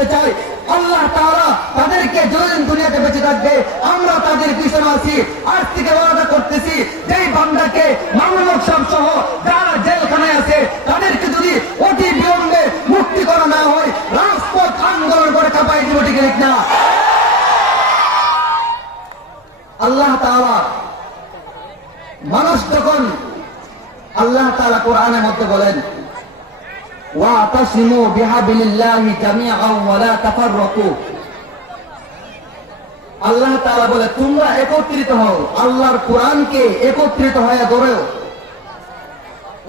বলতে চাই, আল্লাহ তাআলা তাদেরকে যতদিন দুনিয়াতে বেঁচে থাকবে। আমরা তাদের পিছনে আছি, আজ থেকে ওয়াদা করতেছি, যেই বান্দাকে মামলা সব সহ যারা জেলখানায় আছে, তাদেরকে যদি অতি বিলম্বে মুক্তি করা না হয়, রাজপথ আন্দোলন করে কাপাই দিব, ঠিক না আল্লাহ তাআলা মানুষ যখন আল্লাহ তাআলা কোরআনের মধ্যে বলেন ওয়াতাসিমু বিহাবিলিল্লাহি জামিআন ওয়া লা তাফাররাকু আল্লাহ তাআলা বলে, তোমরা একত্রিত হও, আল্লাহর কোরআনকে একত্রিত হয়ে ধরো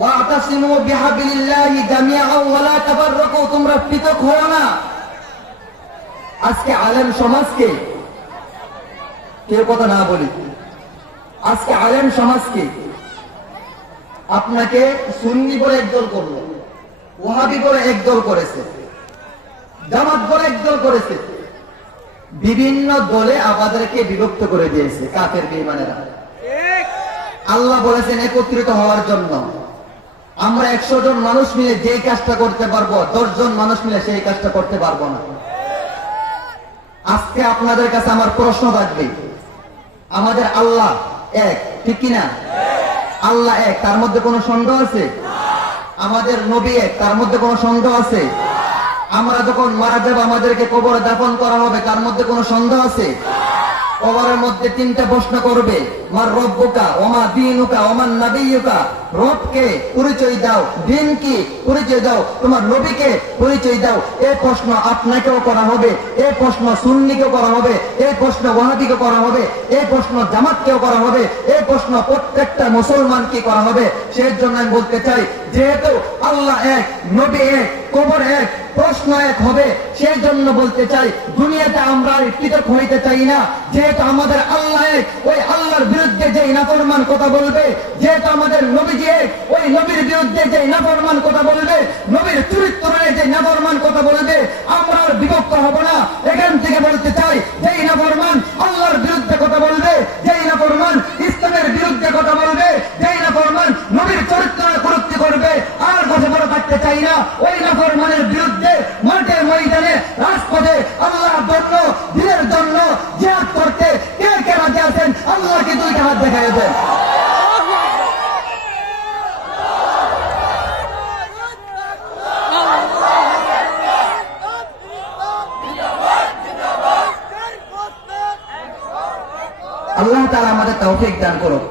ওয়াতাসিমু বিহাবিলিল্লাহি জামিআন ওয়া লা তাফাররাকু, তোমরা পৃথক হও না। আজকে আলেম সমাজকে, কেউ কথা না বলি, আজকে আলেম সমাজকে আপনাকে সুন্নি করে একদল করল। ওহাবি করে একদল করেছে জামাত করে একদল করেছে। বিভিন্ন দলে আমাদেরকে বিভক্ত করে দিয়েছে কাফের বেমানেরা আল্লাহ বলেছেন, একত্রিত হওয়ার জন্য। আমরা একশো জন মানুষ মিলে যে কাজটা করতে পারব, দশ জন মানুষ মিলে সেই কাজটা করতে পারব না। আজকে আপনাদের কাছে আমার প্রশ্ন থাকবে, আমাদের আল্লাহ এক, ঠিক কিনা? আল্লাহ এক, তার মধ্যে কোনো সন্দেহ আছে? আমাদের নবী এক তার মধ্যে কোনো সন্দেহ আছে? আমরা যখন মারা যাব, আমাদেরকে কবরে দাফন করা হবে, তার মধ্যে কোনো সন্দেহ আছে? কবরের মধ্যে তিনটা প্রশ্ন করবে, মার রব্বুকা, ওমা দিনুকা, ওমান নাবিয়ুকা? রবকে পরিচয় দাও দিন কি পরিচয় দাও, তোমার নবীকে পরিচয় দাও। এই প্রশ্ন আপনাকেও করা হবে এই প্রশ্ন সুন্নিকেও করা হবে এই প্রশ্ন ওয়াহাবিকে করা হবে এই প্রশ্ন জামাতকেও করা হবে এই প্রশ্ন প্রত্যেকটা মুসলমানকে করা হবে। সেই জন্য আমি বলতে চাই, যেহেতু আল্লাহ এক, নবী এক, কবর এক, প্রশ্ন এক হবে সেই জন্য বলতে চাই, দুনিয়াতে আমরা পৃথক হইতে চাই না। যেহেতু আমাদের আল্লাহ এক, ওই আল্লাহর বিরুদ্ধে যে নাফরমান কথা বলবে, যেহেতু আমাদের নবীজি ওই নবীর বিরুদ্ধে যে নাফরমান কথা বলবে, নবীর চরিত্র যে নাফরমান কথা বলবে, আমরা আর বিভক্ত হব না। এখান থেকে বলতে চাই, যেই নাফরমান আল্লাহর বিরুদ্ধে কথা বলবে, যেই নাফরমান ইসলামের বিরুদ্ধে কথা বলবে, যেই নাফরমান নবীর চরিত্র কুরুক্তি করবে, আর কথা বলে থাকতে চাই না। ওই নাফরমানের বিরুদ্ধে মাঠে ময়দানে, রাজপথে আল্লাহর দুইটা যেতে আল্লাহ তারা আমাদের তৌফিক দান করুন